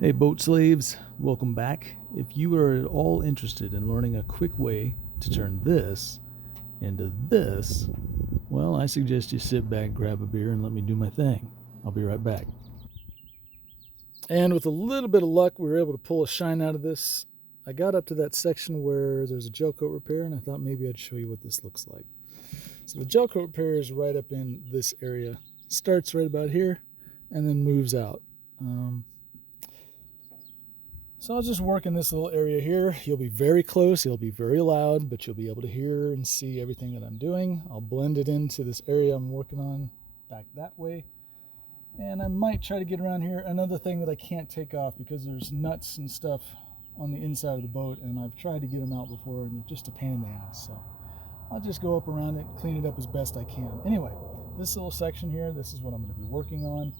Hey boat slaves, welcome back. If you are at all interested in learning a quick way to turn this into this, well, I suggest you sit back, grab a beer, and let me do my thing. I'll be right back. And with a little bit of luck, we were able to pull a shine out of this. I got up to that section where there's a Gelcoat repair, and I thought maybe I'd show you what this looks like. So the Gelcoat repair is right up in this area. Starts right about here and then moves out. So I'll just work in this little area here. You'll be very close, it'll be very loud, but you'll be able to hear and see everything that I'm doing. I'll blend it into this area I'm working on back that way. And I might try to get around here. Another thing that I can't take off because there's nuts and stuff on the inside of the boat, and I've tried to get them out before and they're just a pain in the ass. So I'll just go up around it, clean it up as best I can. Anyway, this little section here, this is what I'm going to be working on.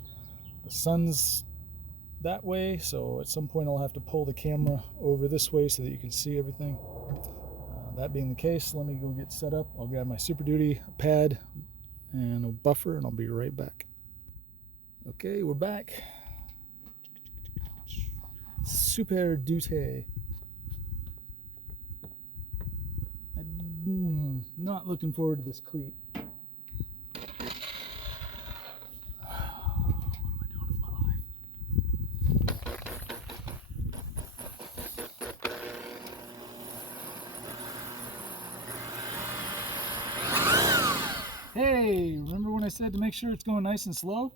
The sun's that way, so at some point I'll have to pull the camera over this way so that you can see everything. That being the case, let me go get set up. I'll grab my Super Duty pad and a buffer, and I'll be right back. Okay, we're back. Super Duty. I'm not looking forward to this cleat. Hey, remember when I said to make sure it's going nice and slow?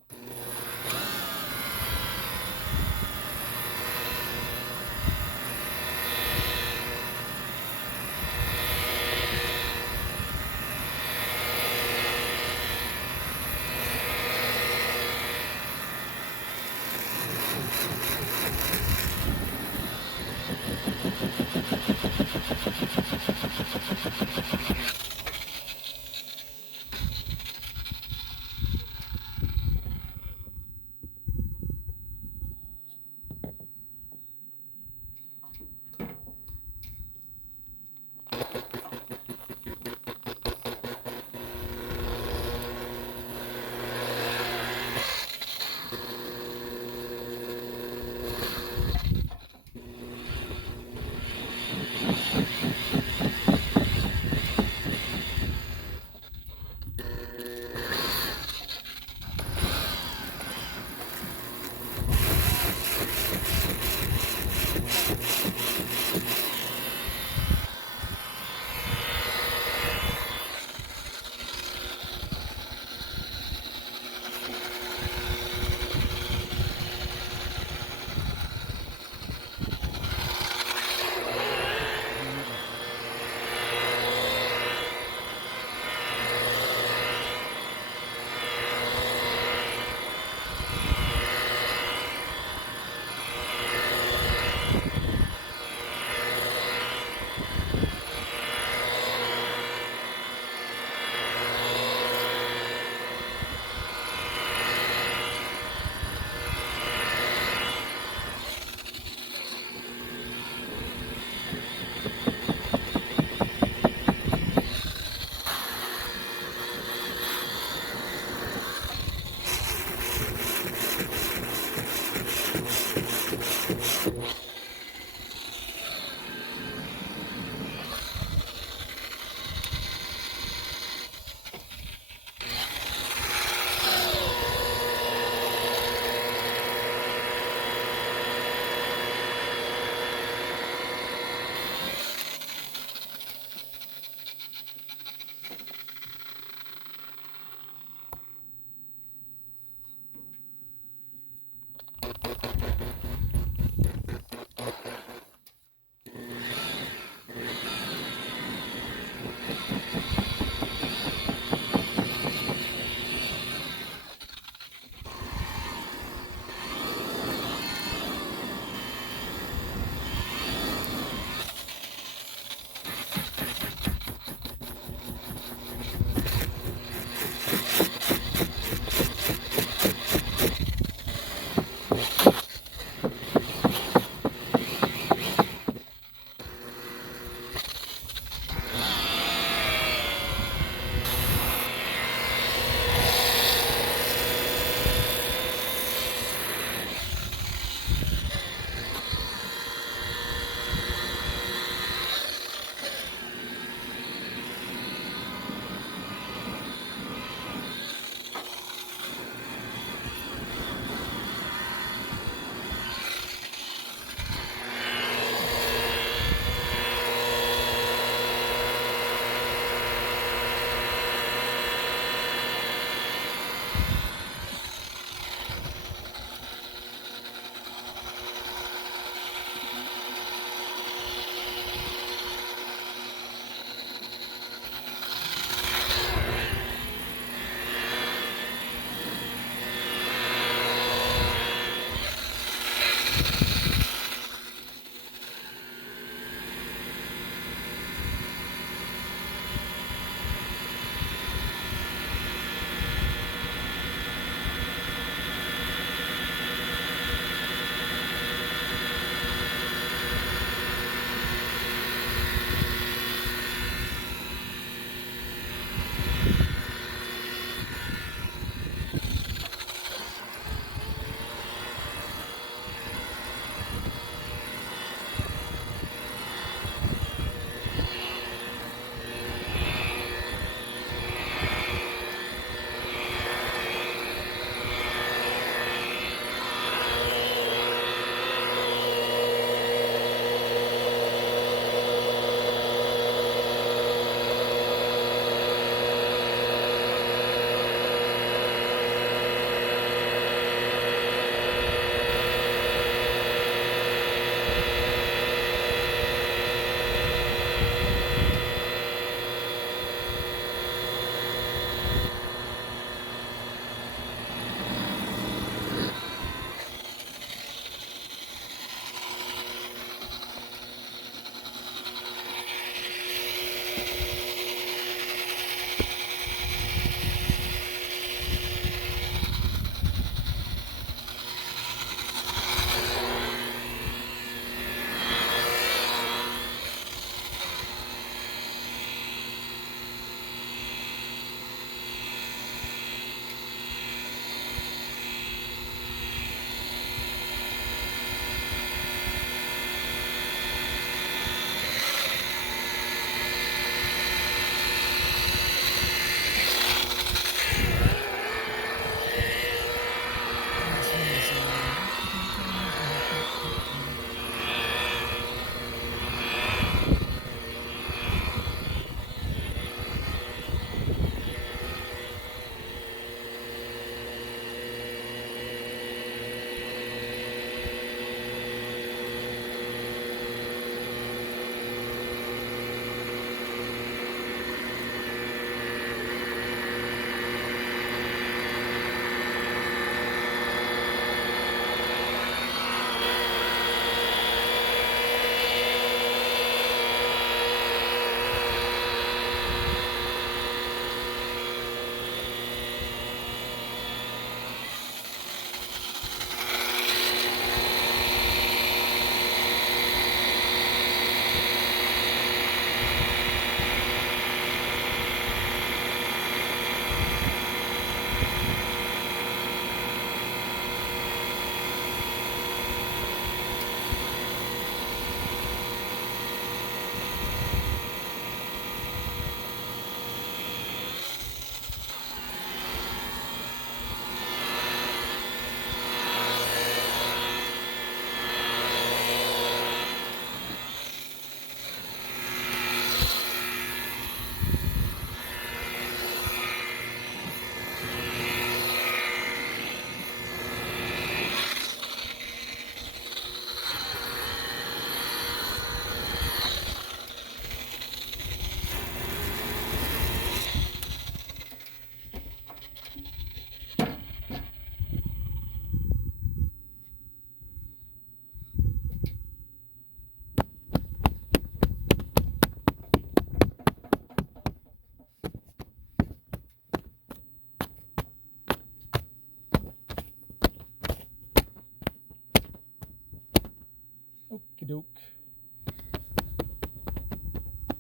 Okie doke.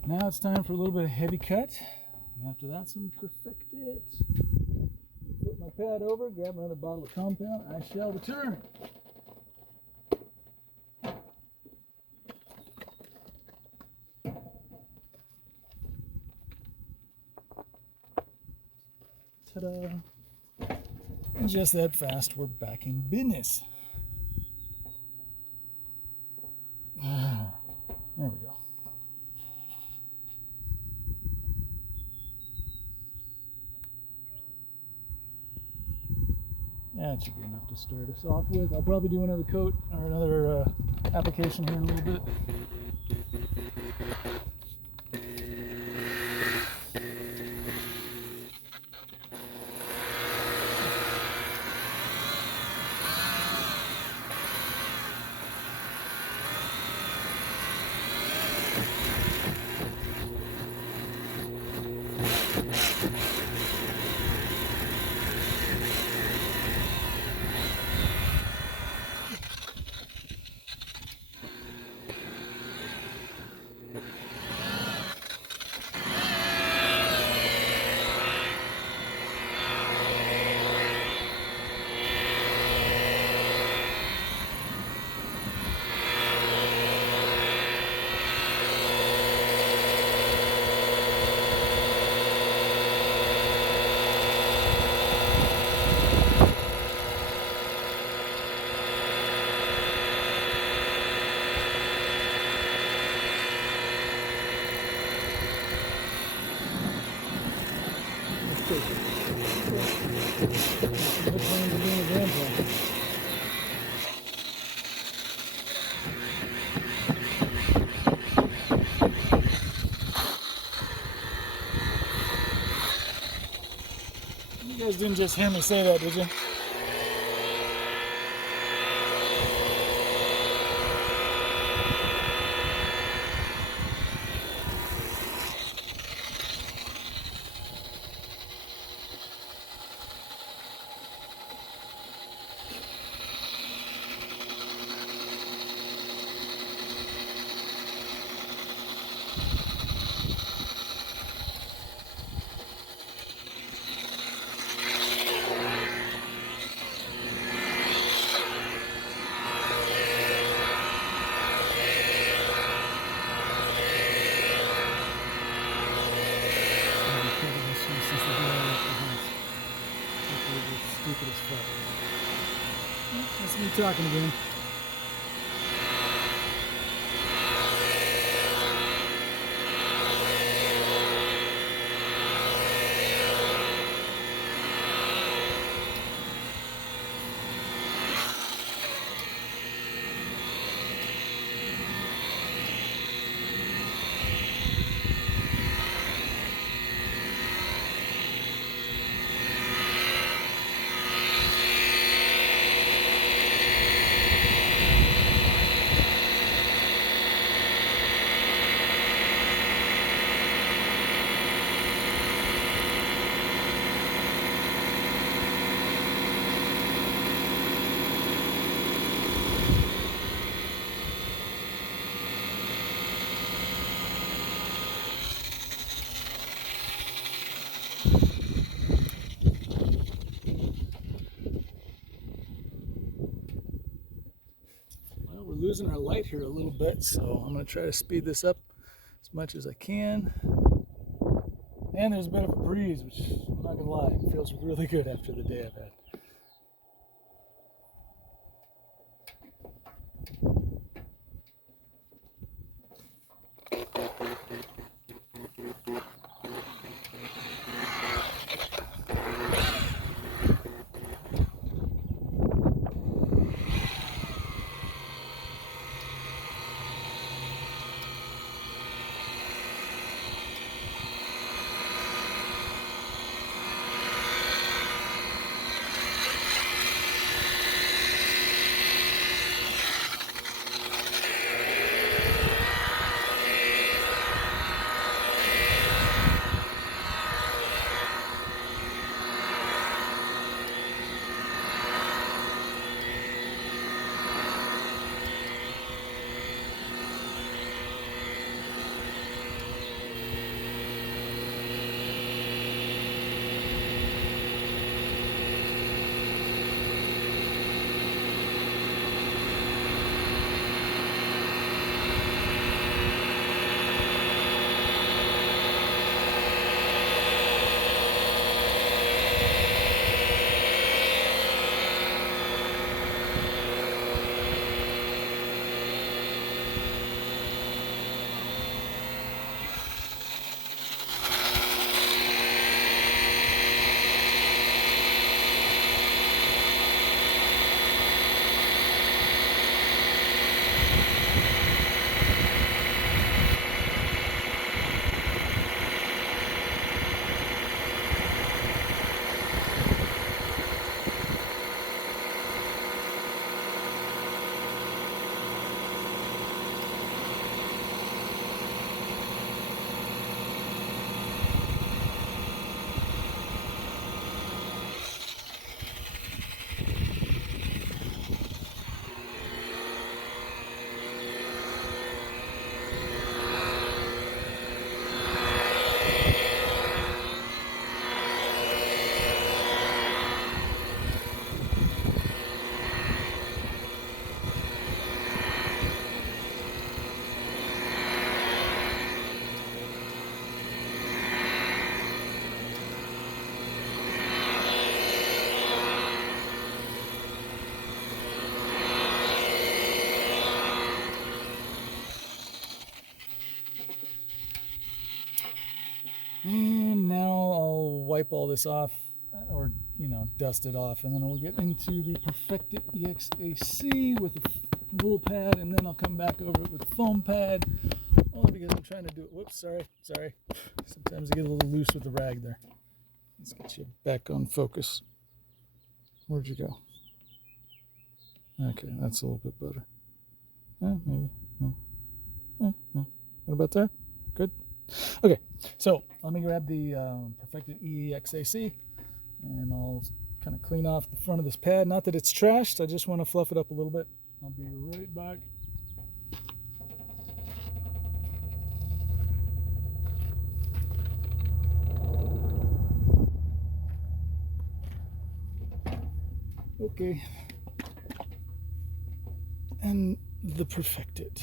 Now it's time for a little bit of heavy cut. And after that, some perfect it. Flip my pad over, grab another bottle of compound. I shall return. Ta-da. And just that fast, we're back in business. There we go. That should be enough to start us off with. I'll probably do another coat or another application here in a little bit. You guys didn't just hear me say that, did you? That's me talking again. Losing our light here a little bit, so I'm going to try to speed this up as much as I can. And there's a bit of a breeze, which I'm not going to lie, it feels really good after the day I've had. wipe all this off, or dust it off, and then we'll get into the Perfected EXAC with a wool pad, and then I'll come back over it with a foam pad, only because I'm trying to do it. Whoops, sorry. Sometimes I get a little loose with the rag there. Let's get you back on focus. Where'd you go? Okay, that's a little bit better. Maybe. What about there? Good. Okay, so let me grab the Perfected EXAC, and I'll kind of clean off the front of this pad. Not that it's trashed, I just want to fluff it up a little bit. I'll be right back. Okay, and the Perfected.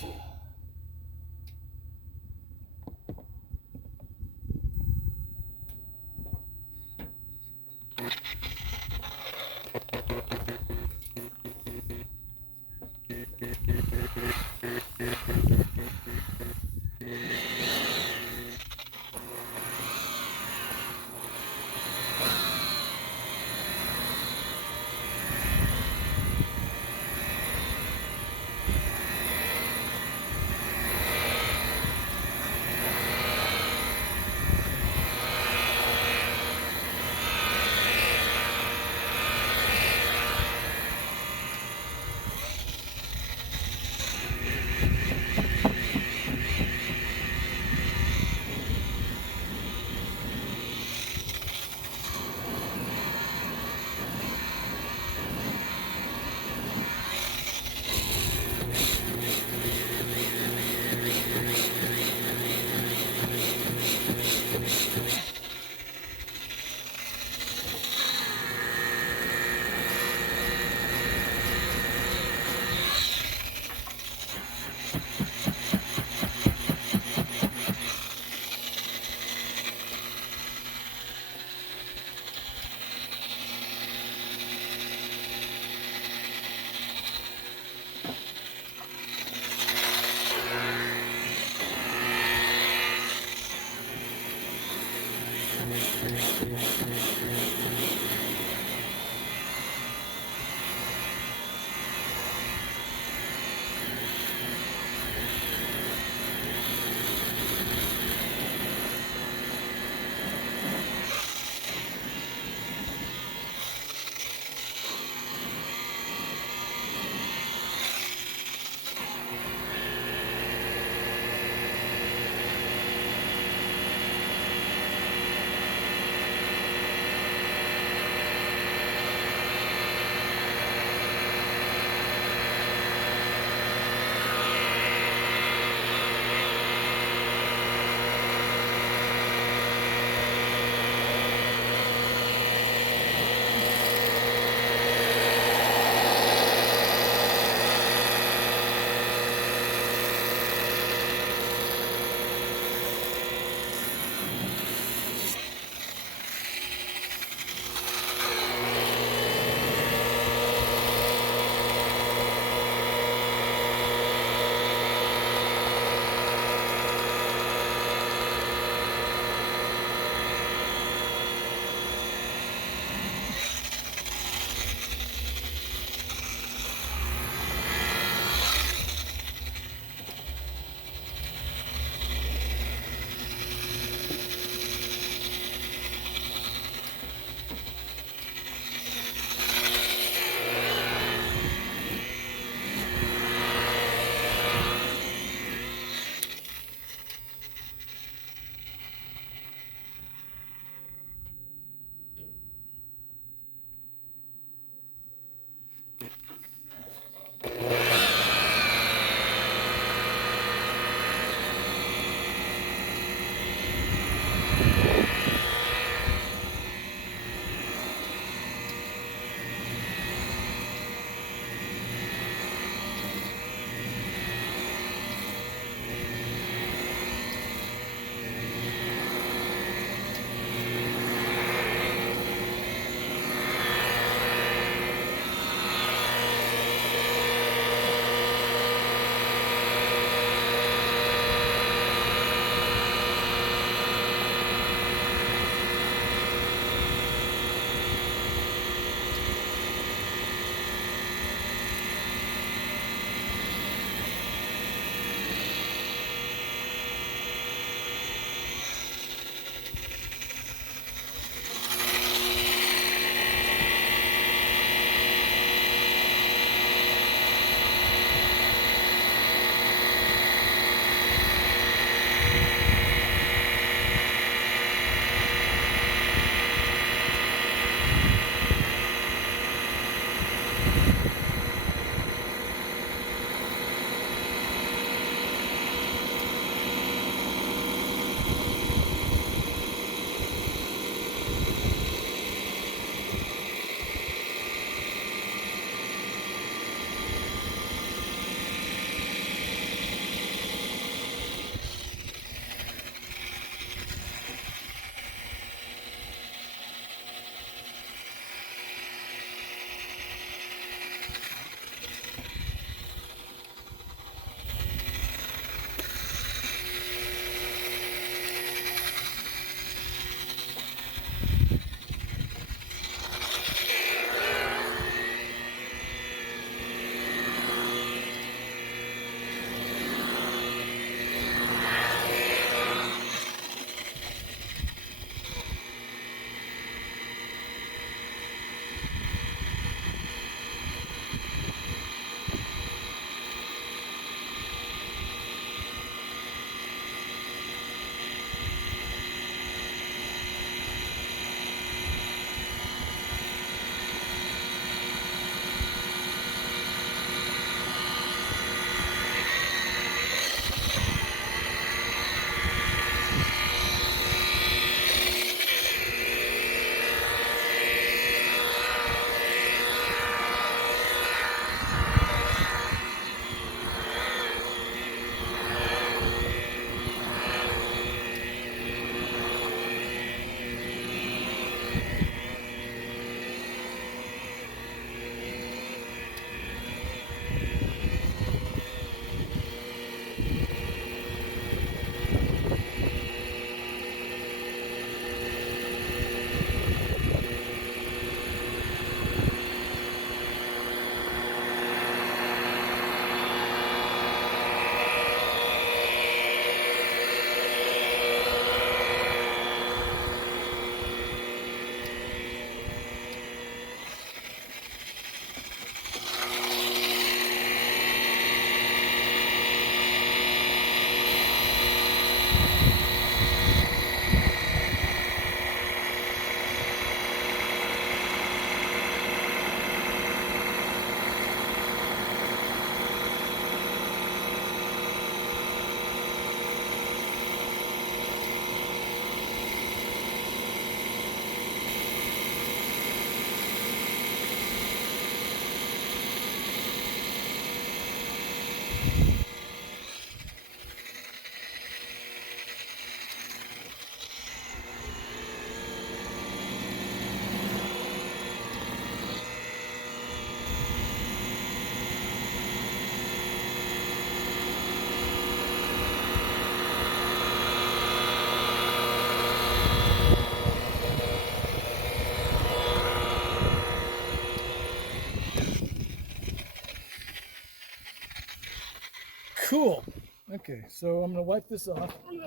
Cool. Okay, so I'm gonna wipe this off. I'm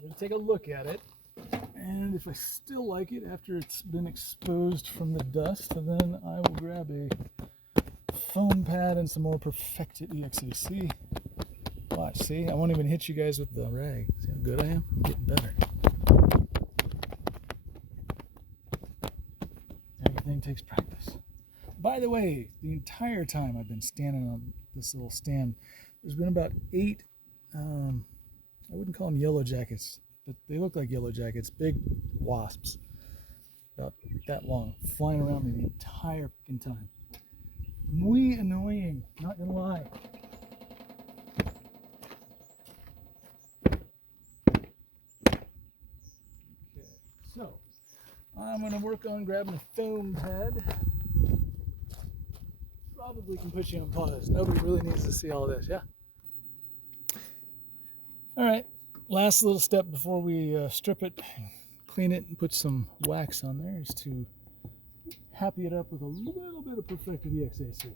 gonna take a look at it, and if I still like it after it's been exposed from the dust, then I will grab a foam pad and some more perfected EXAC. Watch, see, I won't even hit you guys with the rag. See how good I am? I'm getting better. Everything takes practice. By the way, the entire time I've been standing on this little stand, there's been about 8, I wouldn't call them yellow jackets, but they look like yellow jackets, big wasps, about that long, flying around me the entire fucking time. Muy annoying, not gonna lie. Okay, so I'm gonna work on grabbing a foam pad. Probably can put you on pause. Nobody really needs to see all this, yeah? All right, last little step before we strip it, clean it, and put some wax on there is to happy it up with a little bit of perfected EXAC.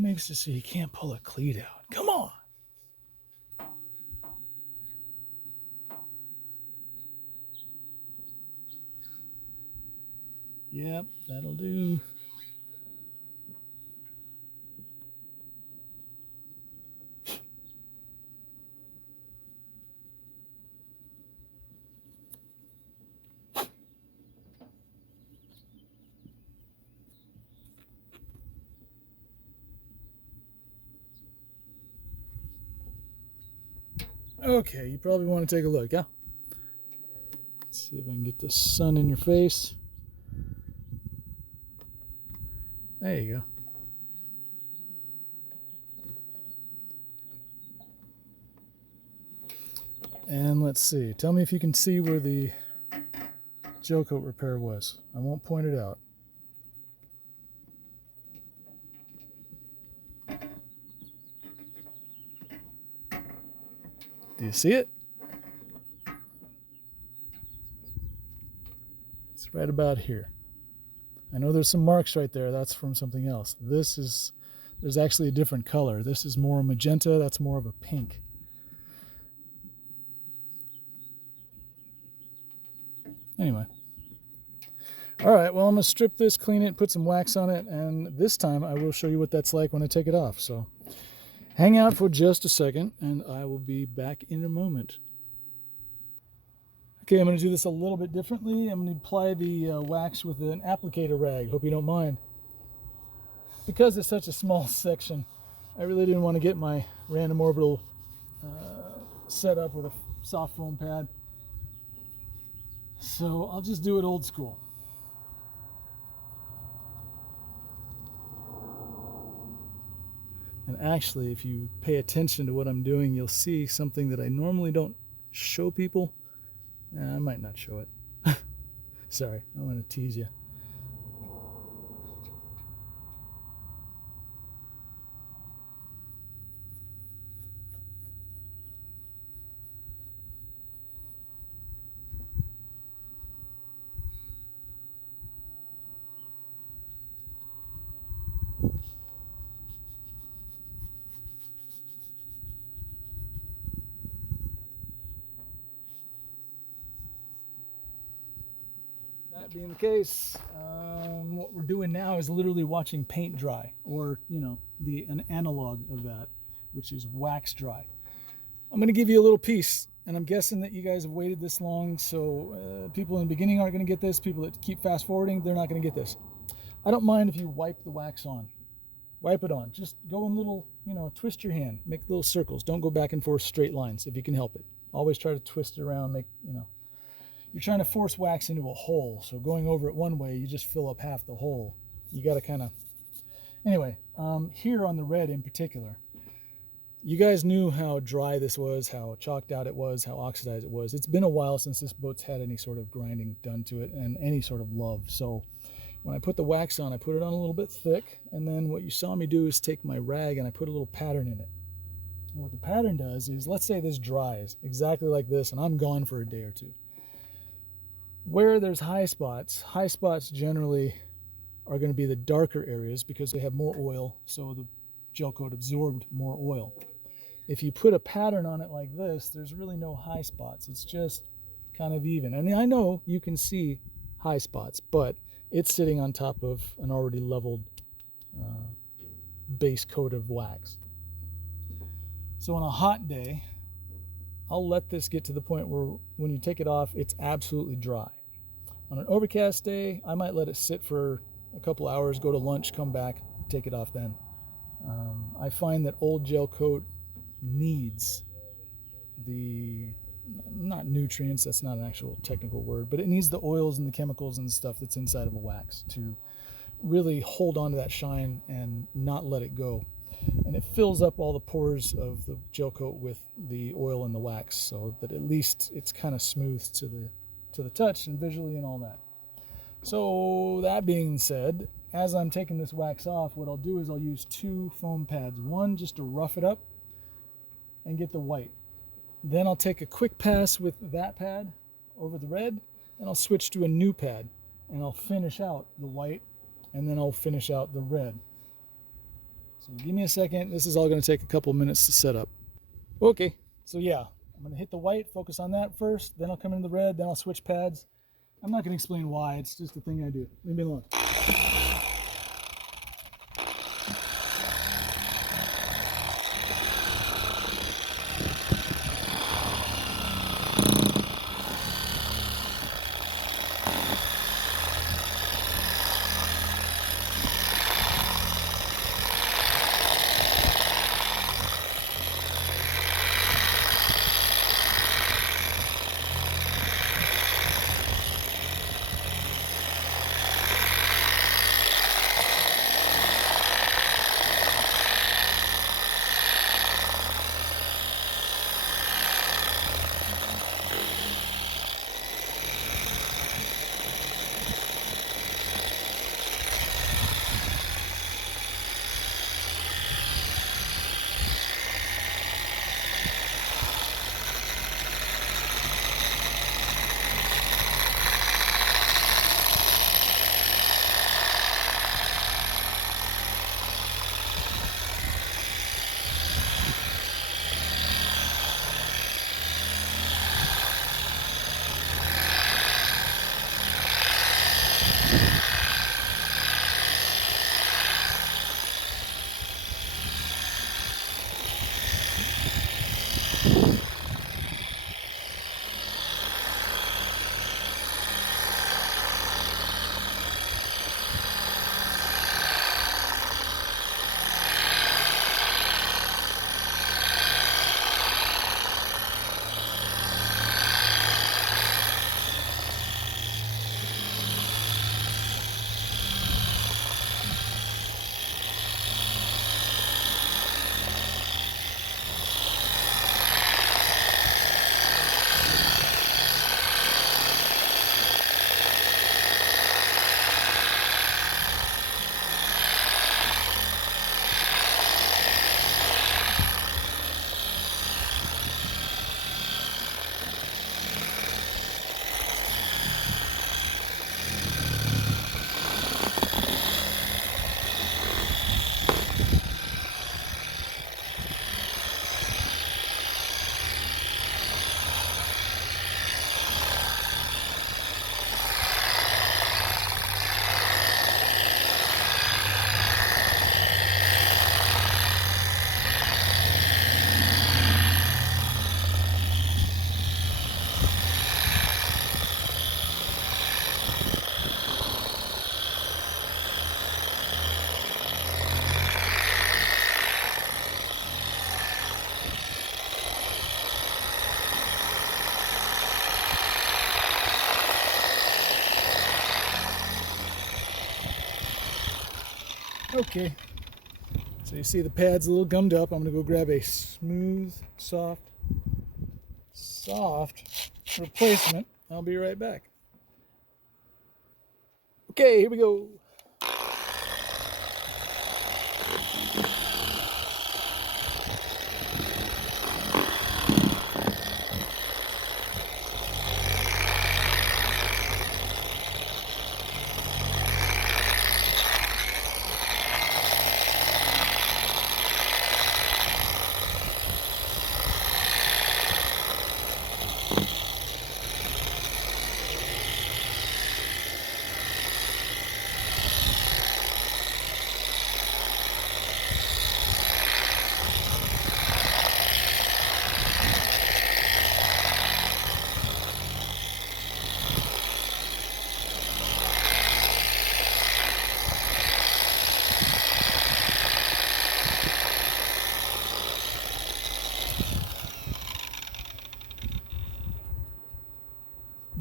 makes it so you can't pull a cleat out? Come on. Yep, that'll do. Okay, you probably want to take a look, yeah? Let's see if I can get the sun in your face. There you go. And let's see. Tell me if you can see where the Gelcoat repair was. I won't point it out. Do you see it? It's right about here. I know there's some marks right there. That's from something else. There's actually a different color. This is more magenta. That's more of a pink. Anyway. All right, well, I'm going to strip this, clean it, put some wax on it, and this time I will show you what that's like when I take it off. So hang out for just a second, and I will be back in a moment. Okay, I'm going to do this a little bit differently. I'm going to apply the wax with an applicator rag. Hope you don't mind. Because it's such a small section, I really didn't want to get my random orbital set up with a soft foam pad. So I'll just do it old school. And actually, if you pay attention to what I'm doing, you'll see something that I normally don't show people. I might not show it. Sorry, I'm going to tease you. That being the case, what we're doing now is literally watching paint dry, or an analog of that, which is wax dry. I'm going to give you a little piece, and I'm guessing that you guys have waited this long, so people in the beginning aren't going to get this. People that keep fast forwarding, they're not going to get this. I don't mind if you wipe the wax on. Wipe it on. Just go in little, twist your hand, make little circles. Don't go back and forth straight lines if you can help it. Always try to twist it around, You're trying to force wax into a hole, so going over it one way, you just fill up half the hole. You got to kind of... Anyway, here on the red in particular, you guys knew how dry this was, how chalked out it was, how oxidized it was. It's been a while since this boat's had any sort of grinding done to it and any sort of love. So when I put the wax on, I put it on a little bit thick, and then what you saw me do is take my rag and I put a little pattern in it. And what the pattern does is, let's say this dries exactly like this, and I'm gone for a day or two. Where there's high spots generally are going to be the darker areas because they have more oil, so the gel coat absorbed more oil. If you put a pattern on it like this, there's really no high spots. It's just kind of even. I mean, I know you can see high spots, but it's sitting on top of an already leveled base coat of wax. So on a hot day, I'll let this get to the point where when you take it off, it's absolutely dry. On an overcast day, I might let it sit for a couple hours, go to lunch, come back, take it off then. I find that old gel coat needs not nutrients, that's not an actual technical word, but it needs the oils and the chemicals and the stuff that's inside of a wax to really hold on to that shine and not let it go. And it fills up all the pores of the gel coat with the oil and the wax, so that at least it's kind of smooth to the touch and visually and all that. So that being said, as I'm taking this wax off, what I'll do is I'll use 2 foam pads. One just to rough it up and get the white. Then I'll take a quick pass with that pad over the red, and I'll switch to a new pad, and I'll finish out the white, and then I'll finish out the red. So give me a second. This is all going to take a couple minutes to set up. Okay, so yeah, I'm going to hit the white, focus on that first, then I'll come into the red, then I'll switch pads. I'm not going to explain why, it's just a thing I do. Leave me alone. Okay, so you see the pad's a little gummed up. I'm going to go grab a smooth, soft replacement. I'll be right back. Okay, here we go.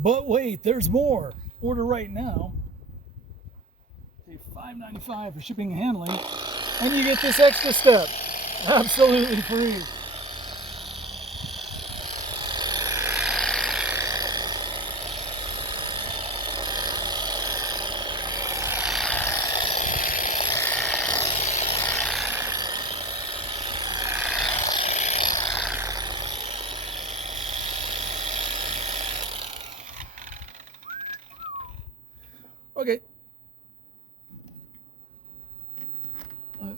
But wait, there's more. Order right now. Pay $5.95 for shipping and handling, and you get this extra step. Absolutely free. Okay.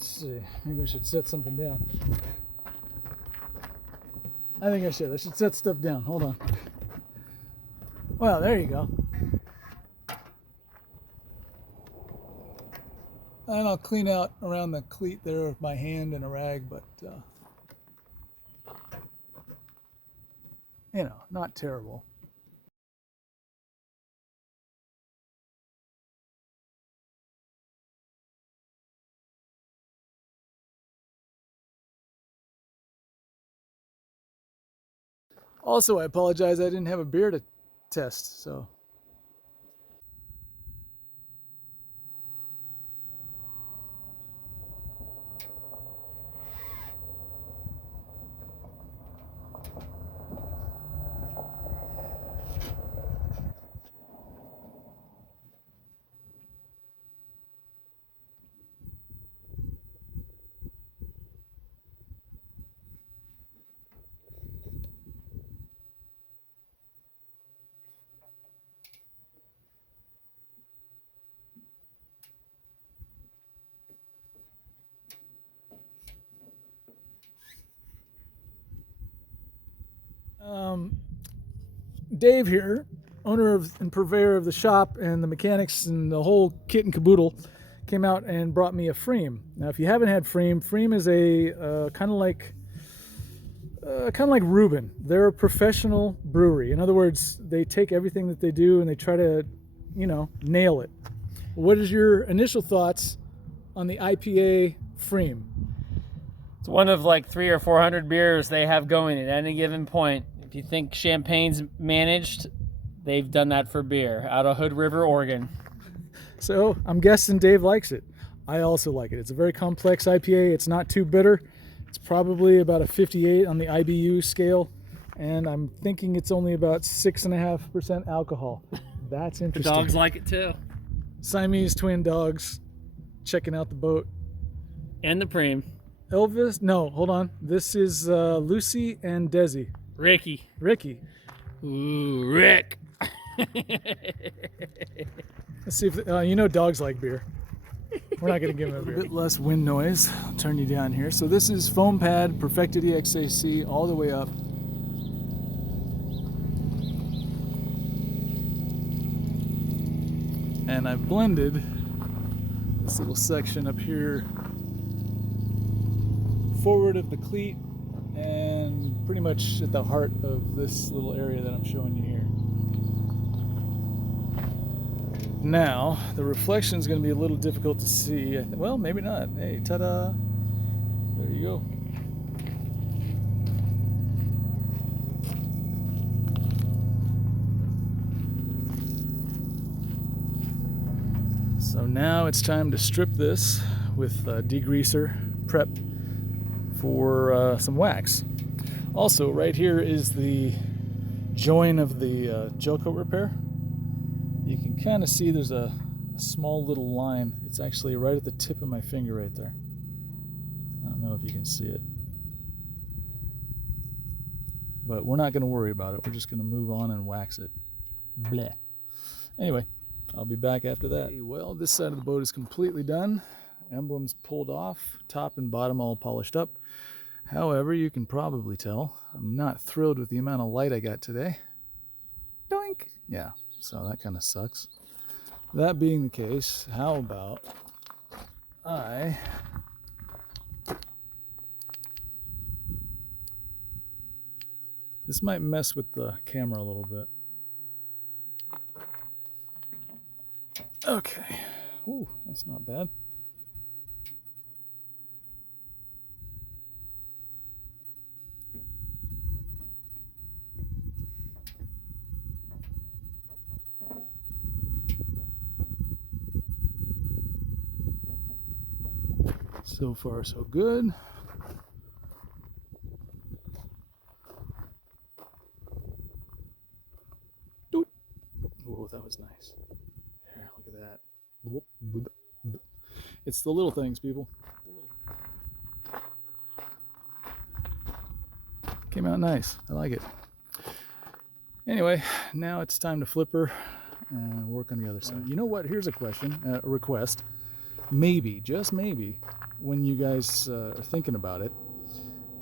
Let's see. Maybe I should set something down. I think I should. I should set stuff down. Hold on. Well, there you go. And I'll clean out around the cleat there with my hand and a rag, but you know, not terrible. Also, I apologize, I didn't have a beer to test, so. Dave here, owner of and purveyor of the shop and the mechanics and the whole kit and caboodle, came out and brought me a Freem. Now, if you haven't had Freem is a kind of like Reuben. They're a professional brewery. In other words, they take everything that they do and they try to, you know, nail it. What is your initial thoughts on the IPA Freem? It's one of like 300 or 400 beers they have going at any given point. If you think champagne's managed, they've done that for beer out of Hood River, Oregon. So I'm guessing Dave likes it. I also like it. It's a very complex IPA. It's not too bitter. It's probably about a 58 on the IBU scale. And I'm thinking it's only about 6.5% alcohol. That's interesting. The dogs like it too. Siamese twin dogs checking out the boat. And the Preem. Elvis? No, hold on. This is Lucy and Desi. Ricky. Ooh, Rick. Let's see if you know dogs like beer. We're not going to give him a beer. A bit less wind noise. I'll turn you down here. So this is foam pad, perfected EXAC all the way up. And I've blended this little section up here forward of the cleat and pretty much at the heart of this little area that I'm showing you here. Now, the reflection is going to be a little difficult to see. Well, maybe not. Hey, ta-da! There you go. So now it's time to strip this with degreaser prep for some wax. Also, right here is the join of the Gelcoat repair. You can kind of see there's a small little line. It's actually right at the tip of my finger right there. I don't know if you can see it. But we're not going to worry about it. We're just going to move on and wax it. Bleh. Anyway, I'll be back after that. Well, this side of the boat is completely done. Emblems pulled off, top and bottom all polished up. However, you can probably tell I'm not thrilled with the amount of light I got today. Doink! Yeah, so that kind of sucks. That being the case, how about this might mess with the camera a little bit. Okay. Ooh, that's not bad. So far, so good. Doot. Oh, that was nice. There, look at that. It's the little things, people. Came out nice. I like it. Anyway, now it's time to flip her and work on the other side. You know what? Here's a question, a request. maybe, just maybe, when you guys are thinking about it,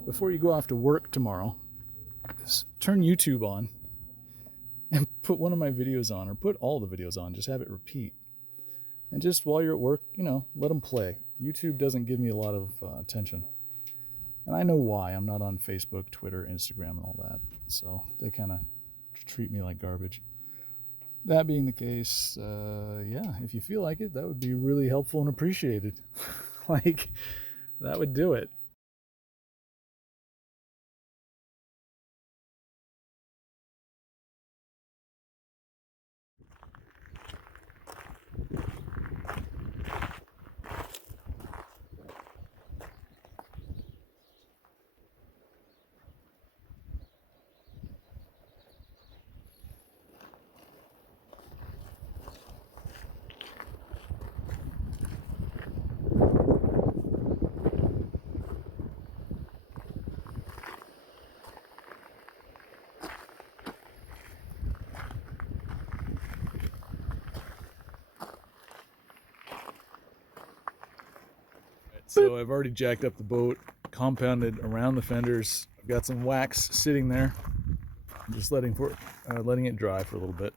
before you go off to work tomorrow, just turn YouTube on and put one of my videos on, or put all the videos on, just have it repeat. And just while you're at work, let them play. YouTube doesn't give me a lot of attention. And I know why. I'm not on Facebook, Twitter, Instagram, and all that. So they kind of treat me like garbage. That being the case, yeah, if you feel like it, that would be really helpful and appreciated. Like, that would do it. So I've already jacked up the boat, compounded around the fenders. I've got some wax sitting there. I'm just letting it dry for a little bit.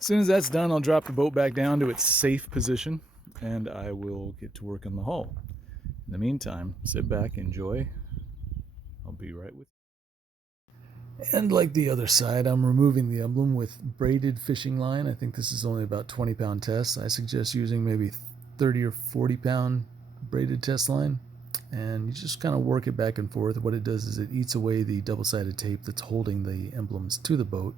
As soon as that's done, I'll drop the boat back down to its safe position, and I will get to work on the hull. In the meantime, sit back, enjoy. I'll be right with you. And like the other side, I'm removing the emblem with braided fishing line. I think this is only about 20-pound test. I suggest using maybe 30 or 40-pound braided test line, and you just kind of work it back and forth. What it does is it eats away the double-sided tape that's holding the emblems to the boat.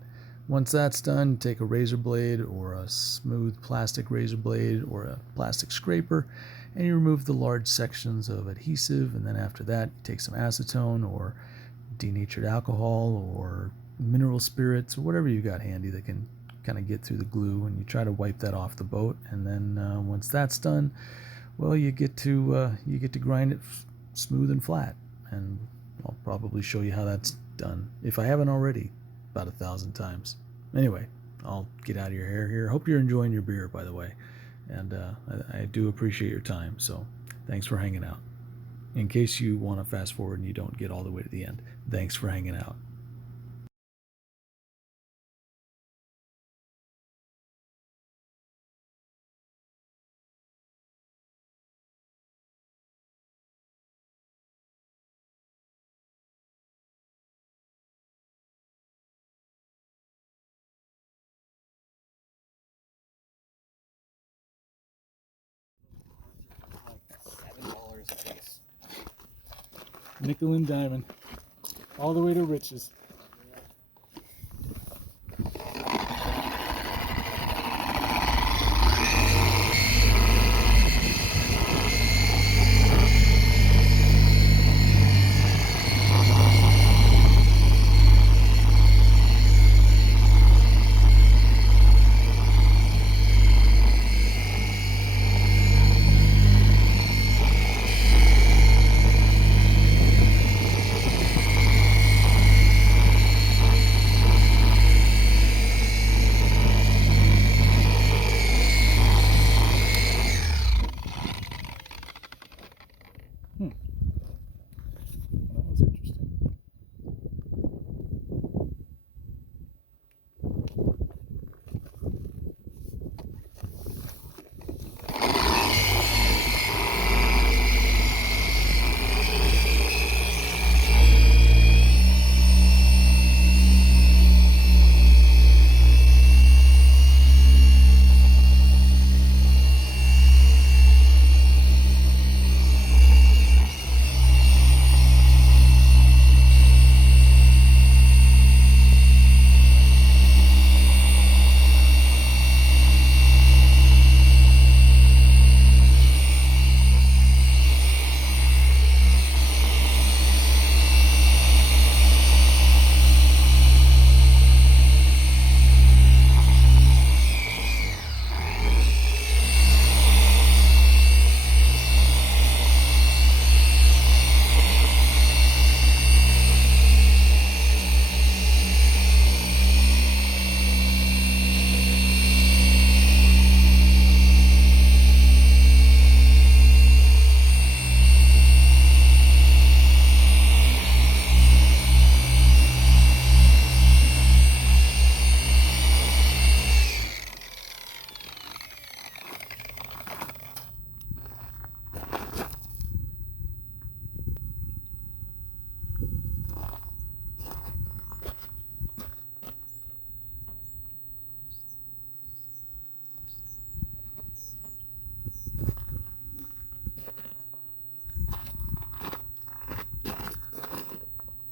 Once that's done, take a razor blade or a smooth plastic razor blade or a plastic scraper, and you remove the large sections of adhesive, and then after that you take some acetone or denatured alcohol or mineral spirits or whatever you got handy that can kind of get through the glue, and you try to wipe that off the boat. And then once that's done, well, you get to grind it smooth and flat, and I'll probably show you how that's done, if I haven't already, about 1,000 times. Anyway, I'll get out of your hair here. Hope you're enjoying your beer, by the way, and I do appreciate your time, so thanks for hanging out. In case you want to fast forward and you don't get all the way to the end, thanks for hanging out. $7 a piece. Nickel and diamond, all the way to riches.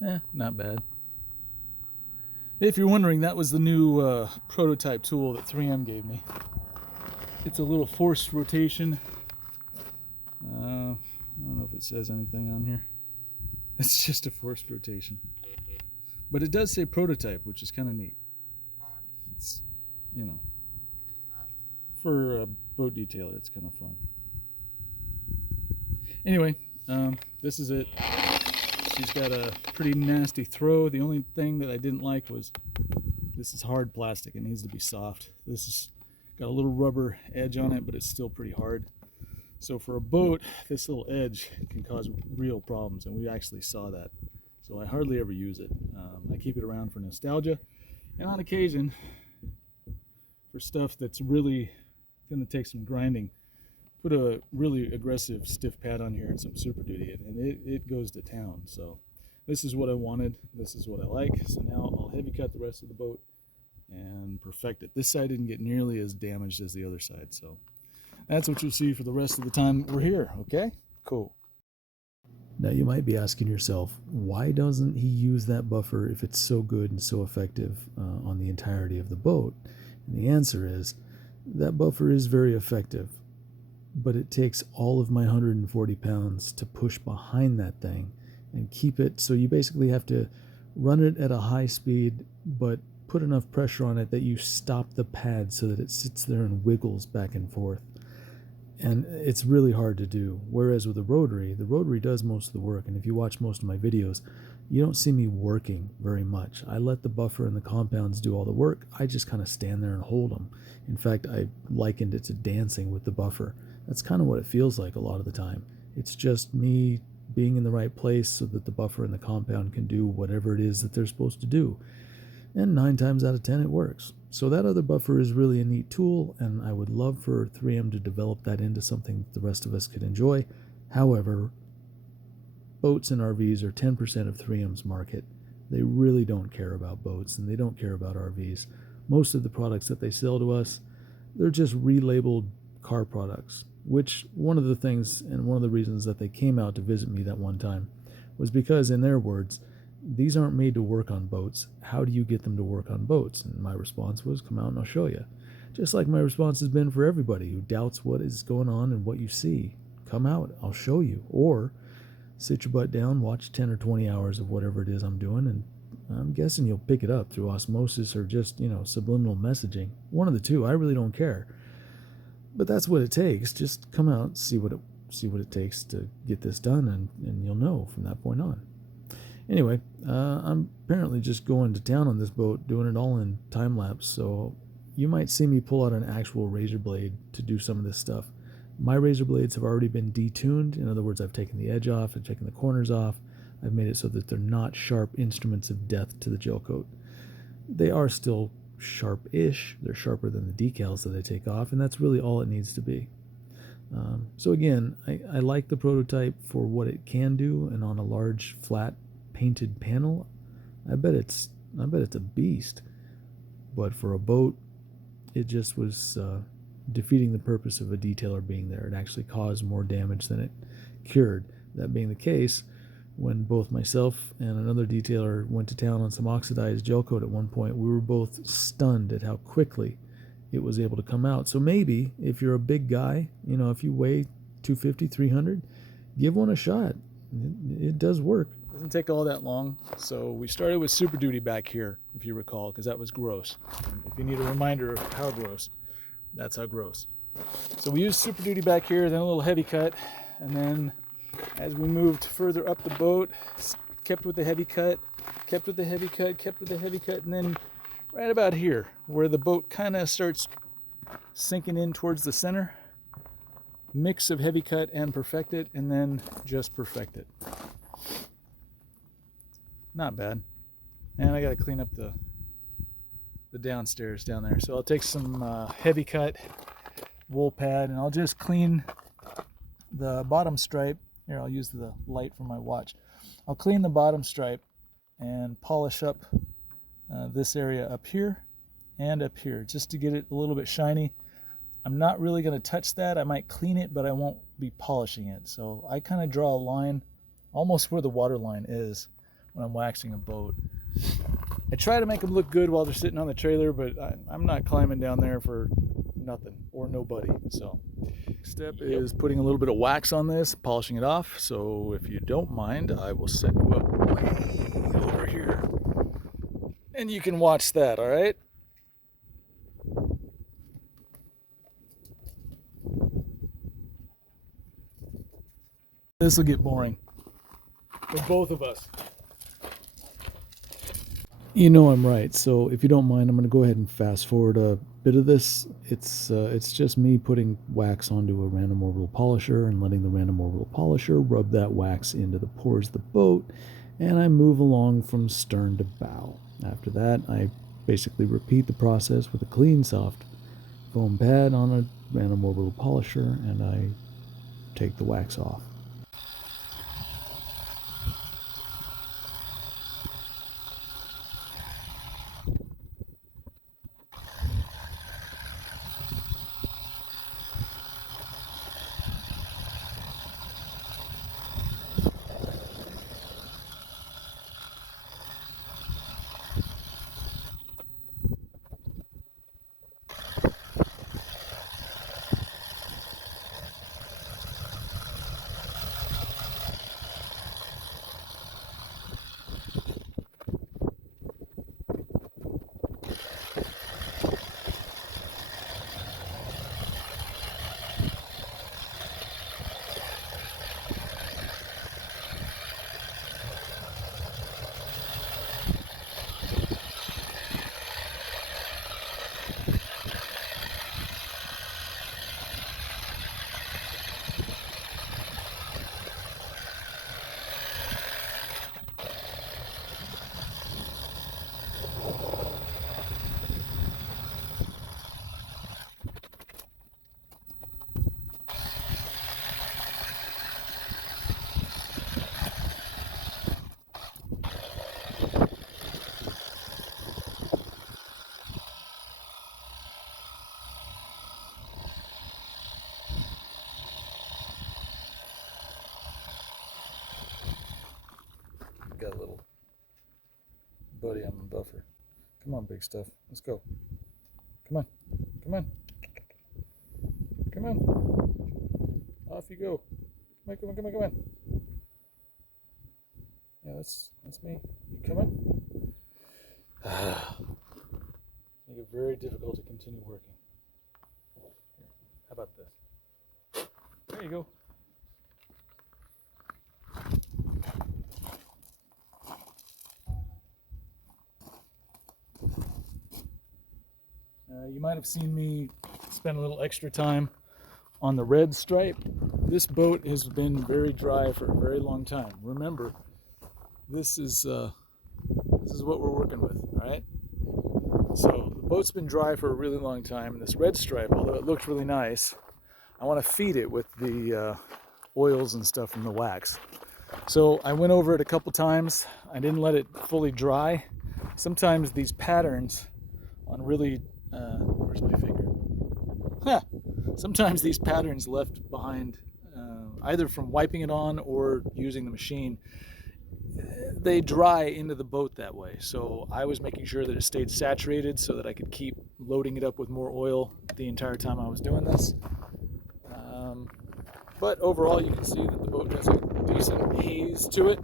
Not bad. If you're wondering, that was the new prototype tool that 3M gave me. It's a little forced rotation. I don't know if it says anything on here. It's just a forced rotation. But it does say prototype, which is kind of neat. It's, you know, for a boat detailer, it's kind of fun. Anyway, this is it. She's got a pretty nasty throw. The only thing that I didn't like was this is hard plastic. It needs to be soft. This has got a little rubber edge on it, but it's still pretty hard. So for a boat, this little edge can cause real problems, and we actually saw that. So I hardly ever use it. I keep it around for nostalgia, and on occasion, for stuff that's really going to take some grinding, put a really aggressive stiff pad on here and some Super Duty, and it goes to town. So this is what I wanted. This is what I like. So now I'll heavy cut the rest of the boat and perfect it. This side didn't get nearly as damaged as the other side, so that's what you'll see for the rest of the time we're here. Okay, cool. Now you might be asking yourself, why doesn't he use that buffer if it's so good and so effective on the entirety of the boat? And the answer is, that buffer is very effective, but it takes all of my 140 pounds to push behind that thing and keep it. So you basically have to run it at a high speed, but put enough pressure on it that you stop the pad so that it sits there and wiggles back and forth. And it's really hard to do. Whereas with the rotary does most of the work. And if you watch most of my videos, you don't see me working very much. I let the buffer and the compounds do all the work. I just kind of stand there and hold them. In fact, I likened it to dancing with the buffer. That's kind of what it feels like a lot of the time. It's just me being in the right place so that the buffer and the compound can do whatever it is that they're supposed to do. And 9 times out of 10 it works. So that other buffer is really a neat tool, and I would love for 3M to develop that into something the rest of us could enjoy. However, boats and RVs are 10% of 3M's market. They really don't care about boats, and they don't care about RVs. Most of the products that they sell to us, they're just relabeled car products, which one of the things and one of the reasons that they came out to visit me that one time was because, in their words, these aren't made to work on boats. How do you get them to work on boats? And my response was, come out and I'll show you. Just like my response has been for everybody who doubts what is going on and what you see. Come out, I'll show you. Or sit your butt down, watch 10 or 20 hours of whatever it is I'm doing, and I'm guessing you'll pick it up through osmosis or just, subliminal messaging. One of the two, I really don't care. But that's what it takes. Just come out, see what it takes to get this done, and you'll know from that point on. Anyway, I'm apparently just going to town on this boat, doing it all in time lapse, so you might see me pull out an actual razor blade to do some of this stuff. My razor blades have already been detuned. In other words, I've taken the edge off, I've taken the corners off, I've made it so that they're not sharp instruments of death to the Gelcoat. They are still sharp-ish. They're sharper than the decals that I take off, and that's really all it needs to be. So again, I like the prototype for what it can do, and on a large, flat, painted panel, I bet it's a beast. But for a boat, it just was defeating the purpose of a detailer being there. It actually caused more damage than it cured. That being the case, when both myself and another detailer went to town on some oxidized Gelcoat at one point, we were both stunned at how quickly it was able to come out. So maybe if you're a big guy, if you weigh 250, 300, give one a shot. It does work. Doesn't take all that long. So we started with Super Duty back here, if you recall, because that was gross. If you need a reminder of how gross, that's how gross. So we used Super Duty back here, then a little heavy cut, and then as we moved further up the boat, kept with the heavy cut, kept with the heavy cut, kept with the heavy cut, and then right about here, where the boat kind of starts sinking in towards the center, mix of heavy cut and perfect it, and then just perfect it. Not bad. And I got to clean up the downstairs down there. So I'll take some heavy cut wool pad, and I'll just clean the bottom stripe. Here, I'll use the light from my watch. I'll clean the bottom stripe and polish up this area up here and up here, just to get it a little bit shiny. I'm not really going to touch that. I might clean it, but I won't be polishing it. So I kind of draw a line almost where the water line is, when I'm waxing a boat. I try to make them look good while they're sitting on the trailer, but I'm not climbing down there for nothing or nobody. So next step is putting a little bit of wax on this, polishing it off. So if you don't mind, I will set you up way over here and you can watch that. All right. This will get boring for both of us. You know I'm right, so if you don't mind, I'm going to go ahead and fast forward a bit of this. It's just me putting wax onto a random orbital polisher and letting the random orbital polisher rub that wax into the pores of the boat, and I move along from stern to bow. After that, I basically repeat the process with a clean, soft foam pad on a random orbital polisher, and I take the wax off. Got a little buddy on the buffer. Come on, big stuff. Let's go. Come on. Come on. Come on. Off you go. Come on, come on, come on, come on. Yeah, that's me. You coming? Make it very difficult to continue working. Here, how about this? There you go. You might have seen me spend a little extra time on the red stripe. This boat has been very dry for a very long time. Remember, this is what we're working with, all right? So the boat's been dry for a really long time. And this red stripe, although it looks really nice, I want to feed it with the oils and stuff from the wax. So I went over it a couple times. I didn't let it fully dry. Sometimes these patterns on really where's my finger? Huh. Sometimes these patterns left behind, either from wiping it on or using the machine, they dry into the boat that way. So I was making sure that it stayed saturated so that I could keep loading it up with more oil the entire time I was doing this. But overall, you can see that the boat has a decent haze to it.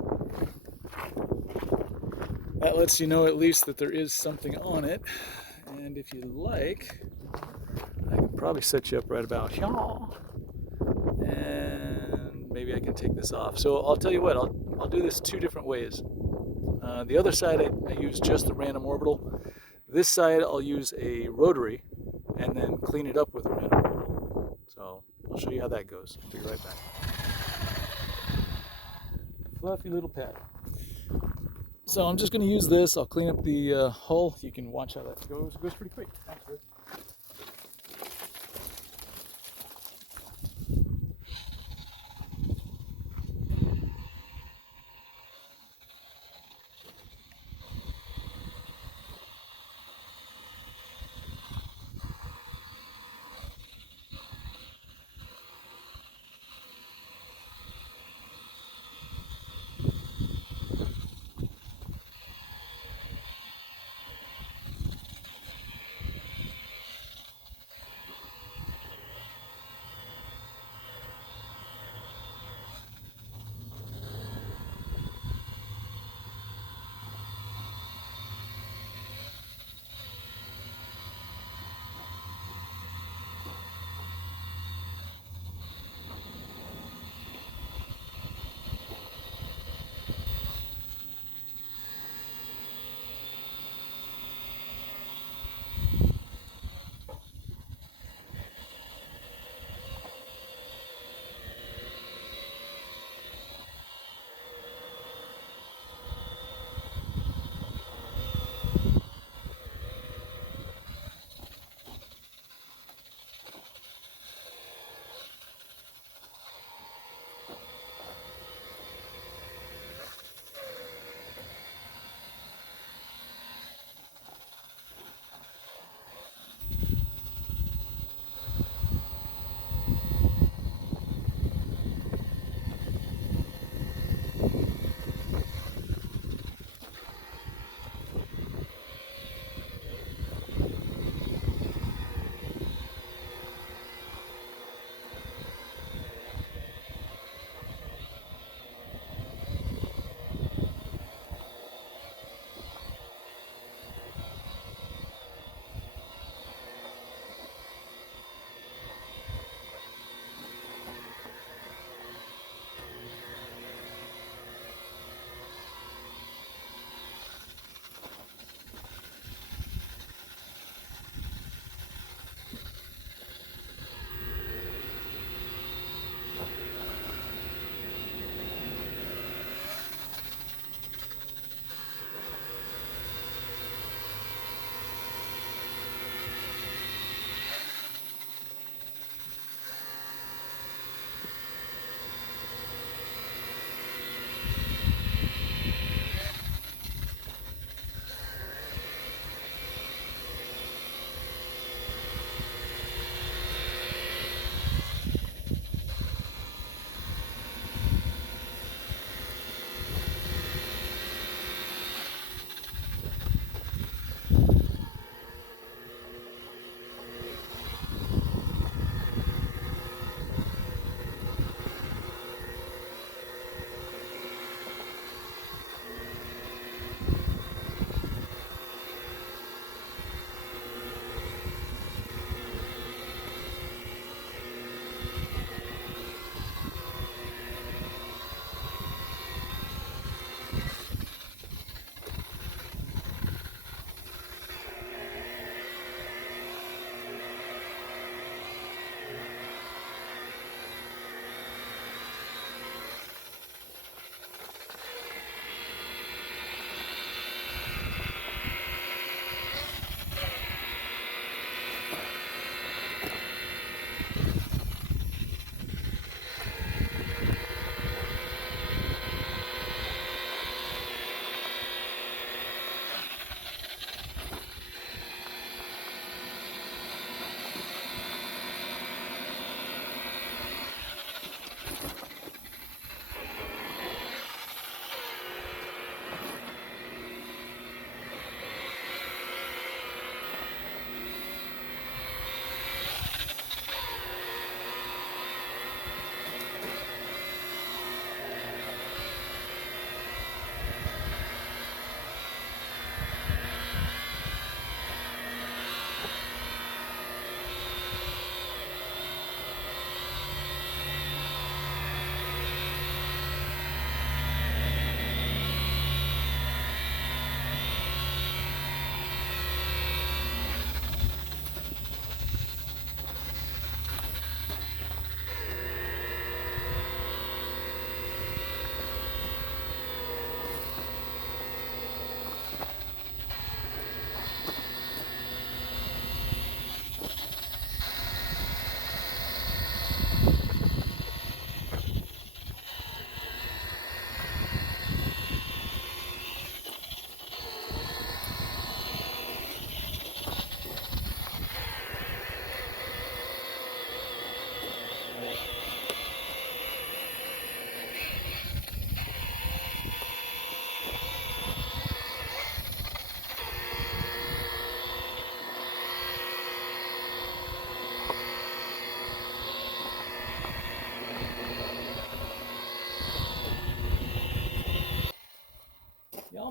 That lets you know at least that there is something on it. And if you like, I can probably set you up right about here. And maybe I can take this off. So I'll tell you what, I'll do this two different ways. The other side, I use just the random orbital. This side, I'll use a rotary and then clean it up with a random orbital. So I'll show you how that goes. I'll be right back. Fluffy little pad. So I'm just going to use this. I'll clean up the hull. You can watch how that goes. It goes pretty quick. Thanks, Chris.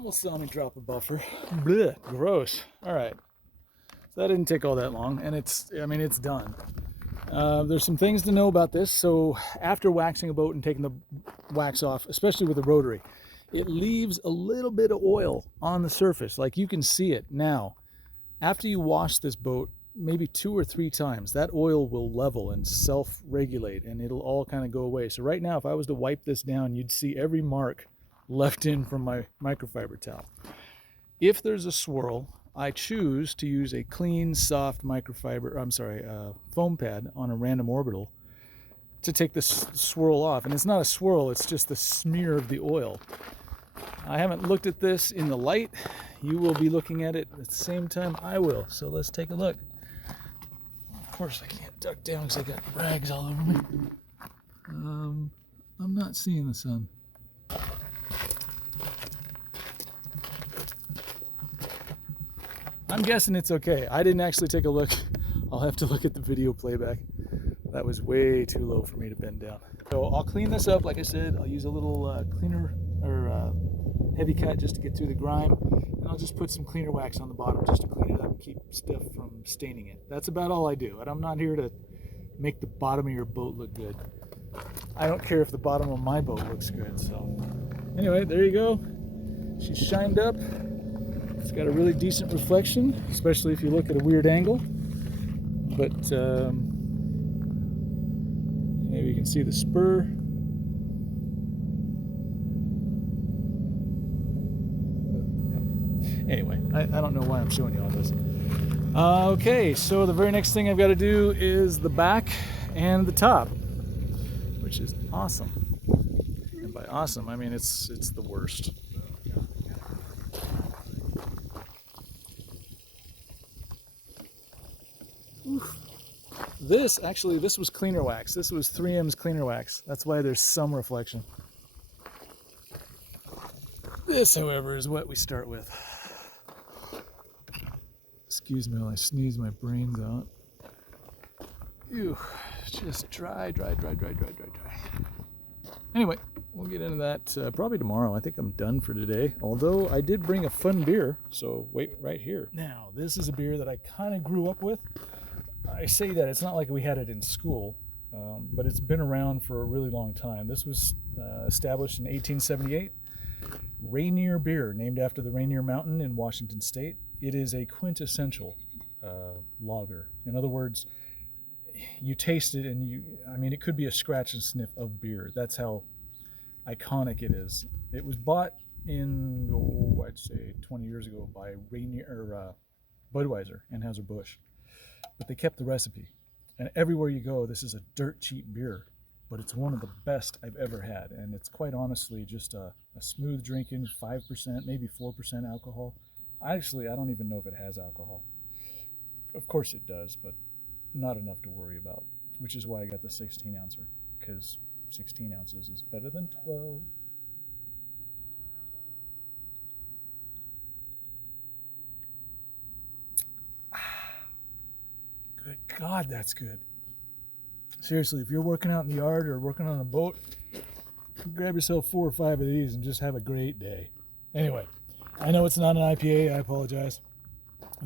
almost saw me drop a buffer. Blech, gross. All right. So that didn't take all that long, and it's done. There's some things to know about this. So after waxing a boat and taking the wax off, especially with a rotary, it leaves a little bit of oil on the surface. Like you can see it now. After you wash this boat, maybe 2 or 3 times, that oil will level and self-regulate, and it'll all kind of go away. So right now, if I was to wipe this down, you'd see every mark left in from my microfiber towel. If there's a swirl, I choose to use a clean, soft foam pad on a random orbital to take the swirl off. And it's not a swirl, it's just the smear of the oil. I haven't looked at this in the light. You will be looking at it at the same time I will. So let's take a look. Of course, I can't duck down because I got rags all over me. I'm not seeing the sun. I'm guessing it's okay. I didn't actually take a look. I'll have to look at the video playback. That was way too low for me to bend down. So I'll clean this up. Like I said, I'll use a little cleaner or heavy cut just to get through the grime. And I'll just put some cleaner wax on the bottom just to clean it up and keep stuff from staining it. That's about all I do. And I'm not here to make the bottom of your boat look good. I don't care if the bottom of my boat looks good. So anyway, there you go. She's shined up. It's got a really decent reflection, especially if you look at a weird angle. But maybe you can see the spur. Anyway, I don't know why I'm showing you all this. Okay, so the very next thing I've got to do is the back and the top, which is awesome. And by awesome, I mean it's the worst. This was cleaner wax. This was 3M's cleaner wax. That's why there's some reflection. This, however, is what we start with. Excuse me while I sneeze my brains out. Ew, just dry. Anyway, we'll get into that probably tomorrow. I think I'm done for today. Although I did bring a fun beer, so wait right here. Now, this is a beer that I kind of grew up with. I say that, it's not like we had it in school, but it's been around for a really long time. This was established in 1878. Rainier beer, named after the Rainier Mountain in Washington State. It is a quintessential lager. In other words, you taste it and it could be a scratch and sniff of beer. That's how iconic it is. It was bought in, I'd say 20 years ago by Budweiser, Anheuser-Busch. But they kept the recipe. And everywhere you go, this is a dirt cheap beer. But it's one of the best I've ever had. And it's quite honestly just a smooth drinking, 5%, maybe 4% alcohol. Actually, I don't even know if it has alcohol. Of course it does, but not enough to worry about. Which is why I got the 16 ouncer. Because 16 ounces is better than 12. Good God, that's good. Seriously, if you're working out in the yard or working on a boat, grab yourself 4 or 5 of these and just have a great day. Anyway, I know it's not an IPA, I apologize.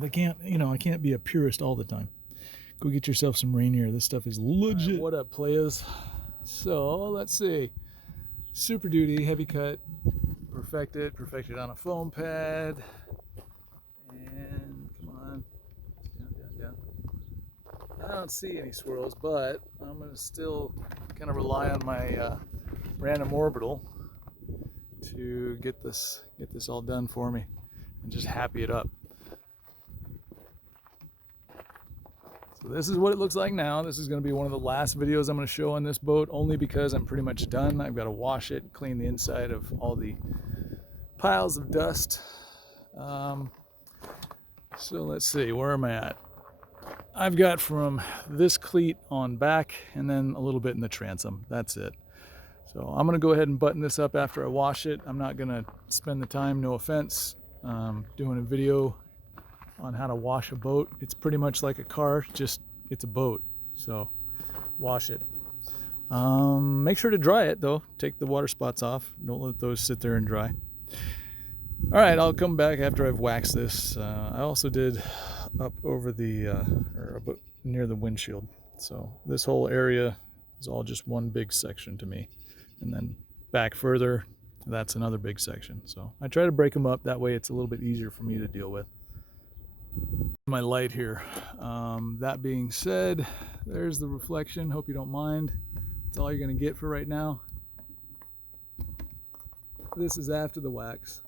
I can't be a purist all the time. Go get yourself some Rainier. This stuff is legit. Right, what up, players? So, let's see. Super Duty, heavy cut, perfected on a foam pad. And come on, down. I don't see any swirls, but I'm going to still kind of rely on my random orbital to get this all done for me and just happy it up. So this is what it looks like now. This is going to be one of the last videos I'm going to show on this boat, only because I'm pretty much done. I've got to wash it, clean the inside of all the piles of dust. So let's see, where am I at? I've got from this cleat on back and then a little bit in the transom. That's it. So I'm going to go ahead and button this up after I wash it. I'm not going to spend the time, no offense, doing a video on how to wash a boat. It's pretty much like a car, just it's a boat. So wash it. Make sure to dry it though. Take the water spots off. Don't let those sit there and dry. All right, I'll come back after I've waxed this. I also did up over the, or up near the windshield. So this whole area is all just one big section to me. And then back further, that's another big section. So I try to break them up. That way it's a little bit easier for me to deal with. My light here. That being said, there's the reflection. Hope you don't mind. That's all you're going to get for right now. This is after the wax.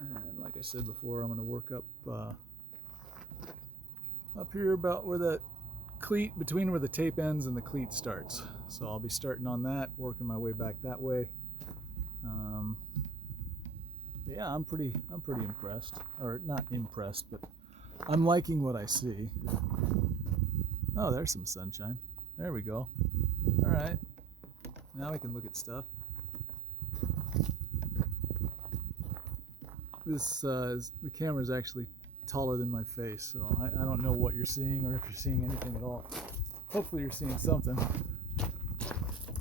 And like I said before, I'm going to work up here about where that cleat, between where the tape ends and the cleat starts. So I'll be starting on that, working my way back that way. Yeah, I'm pretty impressed, or not impressed, but I'm liking what I see. Oh, there's some sunshine. There we go. All right, now we can look at stuff. This the camera is actually taller than my face, so I don't know what you're seeing or if you're seeing anything at all. Hopefully you're seeing something.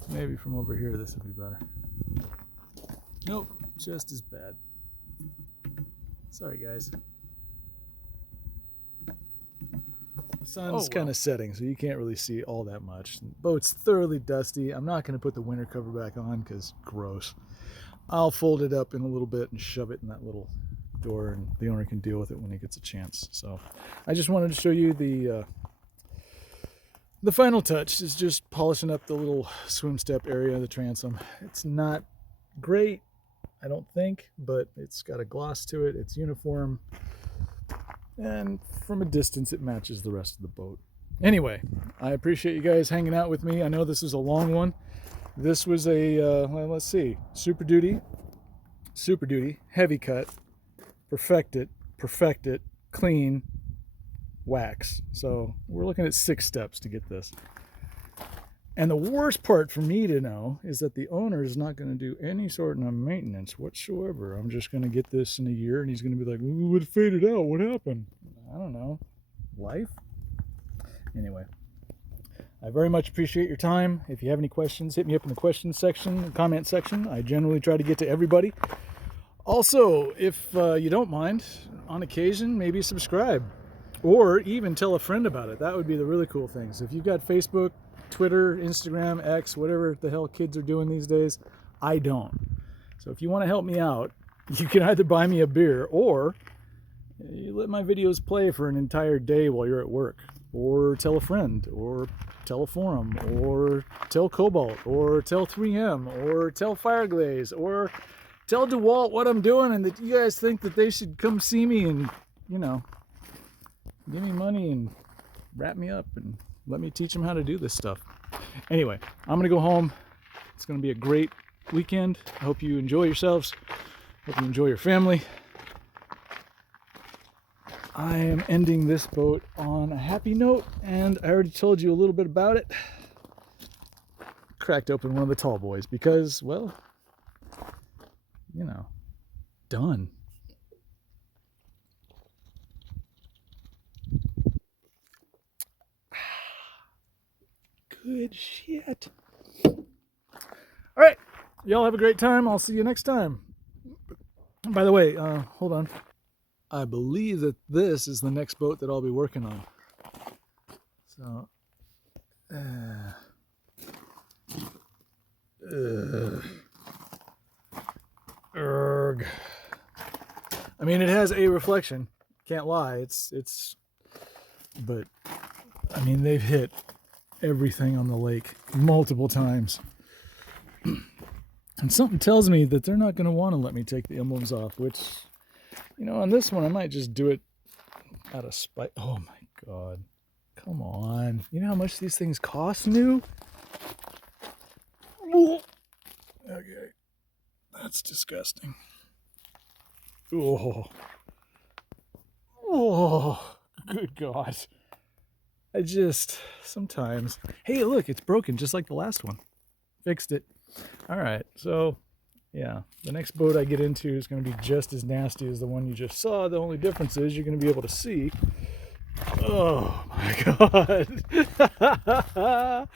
Maybe from over here this would be better. Nope, just as bad. Sorry guys. The sun's kind of setting, so you can't really see all that much. The boat's thoroughly dusty. I'm not going to put the winter cover back on because gross. I'll fold it up in a little bit and shove it in that little door, and the owner can deal with it when he gets a chance. So I just wanted to show you the final touch is just polishing up the little swim step area of the transom. It's not great, I don't think, but it's got a gloss to it. It's uniform, and from a distance it matches the rest of the boat. Anyway, I appreciate you guys hanging out with me. I know this is a long one. This was a well, let's see, super duty, heavy cut, perfect it, clean, wax. So we're looking at 6 steps to get this. And the worst part for me to know is that the owner is not going to do any sort of maintenance whatsoever. I'm just going to get this in a year and he's going to be like, ooh, it faded out. What happened? I don't know. Life? Anyway, I very much appreciate your time. If you have any questions, hit me up in the questions section, comment section. I generally try to get to everybody. Also, if you don't mind, on occasion, maybe subscribe or even tell a friend about it. That would be the really cool thing. So if you've got Facebook, Twitter, Instagram, X, whatever the hell kids are doing these days, I don't. So if you want to help me out, you can either buy me a beer or you let my videos play for an entire day while you're at work, or tell a friend, or tell a forum, or tell Cobalt, or tell 3M, or tell Fireglaze, or tell DeWalt what I'm doing and that you guys think that they should come see me and, you know, give me money and wrap me up and let me teach them how to do this stuff. Anyway, I'm going to go home. It's going to be a great weekend. I hope you enjoy yourselves. Hope you enjoy your family. I am ending this boat on a happy note, and I already told you a little bit about it. Cracked open one of the tall boys because, well, you know, done. Good shit. All right, y'all have a great time. I'll see you next time. By the way, hold on. I believe that this is the next boat that I'll be working on. So, I mean, it has a reflection. Can't lie. But I mean, they've hit everything on the lake multiple times. And something tells me that they're not going to want to let me take the emblems off, which, you know, on this one, I might just do it out of spite. Oh my God. Come on. You know how much these things cost new? Okay. That's disgusting. Oh, good God. I just, sometimes, hey, look, it's broken just like the last one. Fixed it. All right, so, yeah, the next boat I get into is going to be just as nasty as the one you just saw. The only difference is you're going to be able to see. Oh, my God.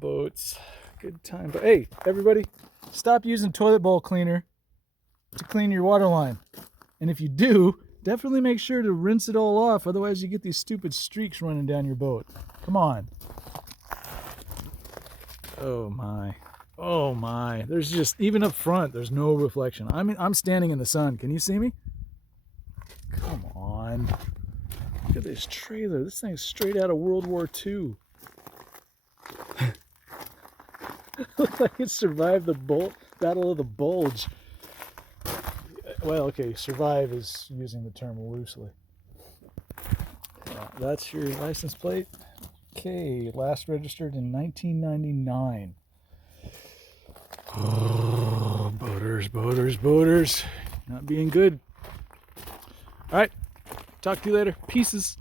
Boats. Good time. But, hey, everybody, Stop using toilet bowl cleaner to clean your water line. And if you do, definitely make sure to rinse it all off. Otherwise, you get these stupid streaks running down your boat. Come on. Oh my. Oh my. There's just, even up front, there's no reflection. I'm standing in the sun. Can you see me? Come on. Look at this trailer. This thing's straight out of World War II. Looks like it survived the Battle of the Bulge. Well, okay, survive is using the term loosely. That's your license plate. Okay, last registered in 1999. Oh, boaters, boaters, boaters. Not being good. All right, talk to you later. Pieces.